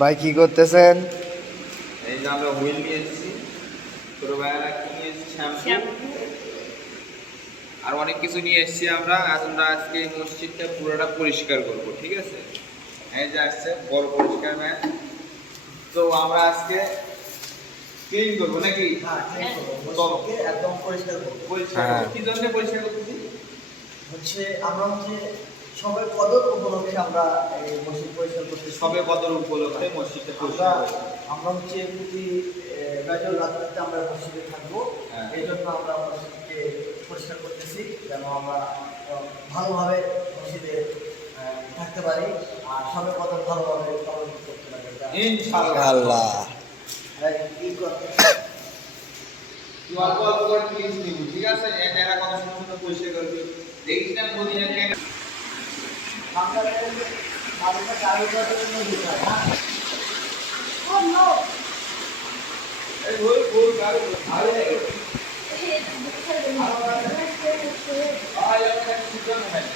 ভাই কি করতেছেন? এই যে আমরা হুইল নিয়ে এসেছি ছোট ভাইয়েরা কি নিয়ে এসেছি আর অনেক কিছু নিয়ে এসেছি আমরা। আজ আমরা আজকে এই মসজিদটা পুরোটা পরিষ্কার করব ঠিক আছে? এই যে আসছে বড় পরিষ্কার ম্যান তো আমরা আজকে ক্লিন করব নাকি? হ্যাঁ, চলো। একদম পরিষ্কার করব। পরিষ্কার হ্যাঁ। কি জন্য পরিষ্কার করতেছি? হচ্ছে আমরা হচ্ছে সবাই কদর উপলক্ষে আমরা এই মসজিদ পরিষ্কার করতে সবে বদর উপলক্ষে মসজিদটা আমরা পরিষ্কার আমরা হচ্ছে প্রতি বেজল রাত্রিতে আমরা মসজিদে থাকব। হ্যাঁ। এই জন্য আমরা মসজিদকে পরিষ্কার করতেছি যেন আমরা ভালোভাবে মসজিদে থাকতে পারি। আর সবাই কদর ভালোভাবে পালন করতে পারি ইনশাআল্লাহ। আল্লাহ এই ঈদ করতে তুই অল্প অল্প করে ক্লিন নিবি ঠিক আছে? এরা কত সুন্দর সুন্দর পরিষ্কার করবি দেখিস না প্রতিদিন একটা আপনাদের আপনাদের কারোর জন্য দিতে হয় হ্যাঁ এই ভুল ভুল কারও ভালো লাগে আয় আমরা সুজন হয়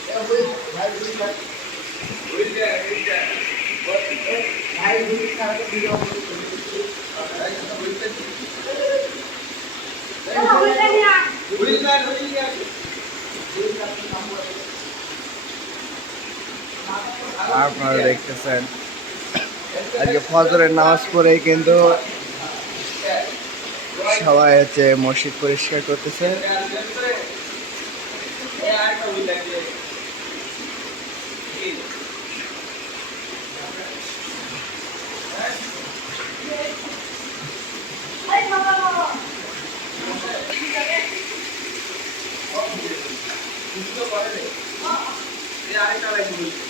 এটা বলি ভাই দুই ভাই ওই যে ওই যে ভাই দুই কারণে ভিডিও উড়িষ্যার উড়িষ্যা আপনারা দেখতেছেন। আজকে ফজরের নামাজ পড়ে কিন্তু সবাই হচ্ছে মসজিদ পরিষ্কার করতেছে। সাইডে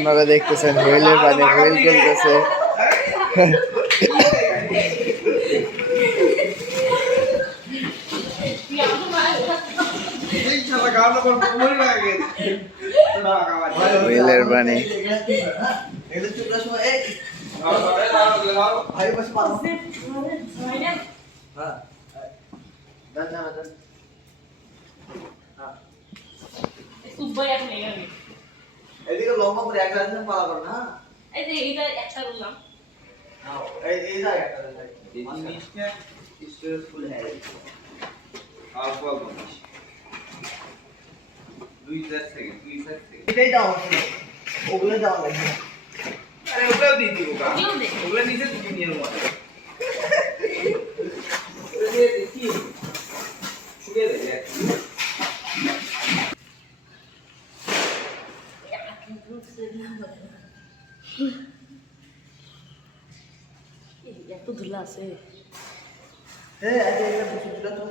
আপনারা দেখতেছেন হুইলের পানি হুইল চলতেছে এই শালা গাল পর মরে লাগে না কামাই হুইলের পানি এগুলো চুপড়ার এদিকে লম্বা করে একটা দিন পালা করো না। হ্যাঁ এই এই যা একটা দিন এই জিনিসটা স্ট্রেসফুল হ্যাঁ অল্প অল্প দুই চার সেকেন্ড দুই চার সেকেন্ড এটাই দাও ওগুলো দাও লাগবে আরে ওগুলোও দিয়ে দিব কা ওগুলো নিচে দিবি নিয়ে মনে কি শুকিয়ে দেয় এত ধুলা আছে। হ্যাঁ আগে যে ধুলা তো।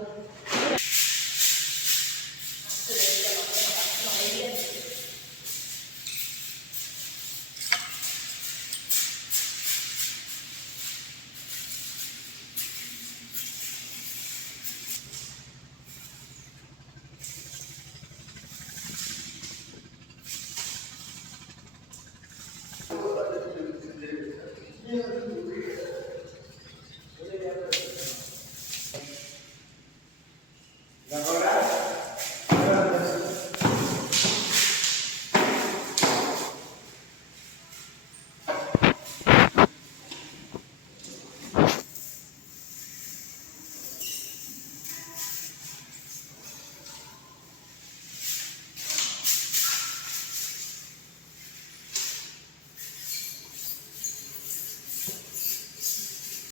Yeah.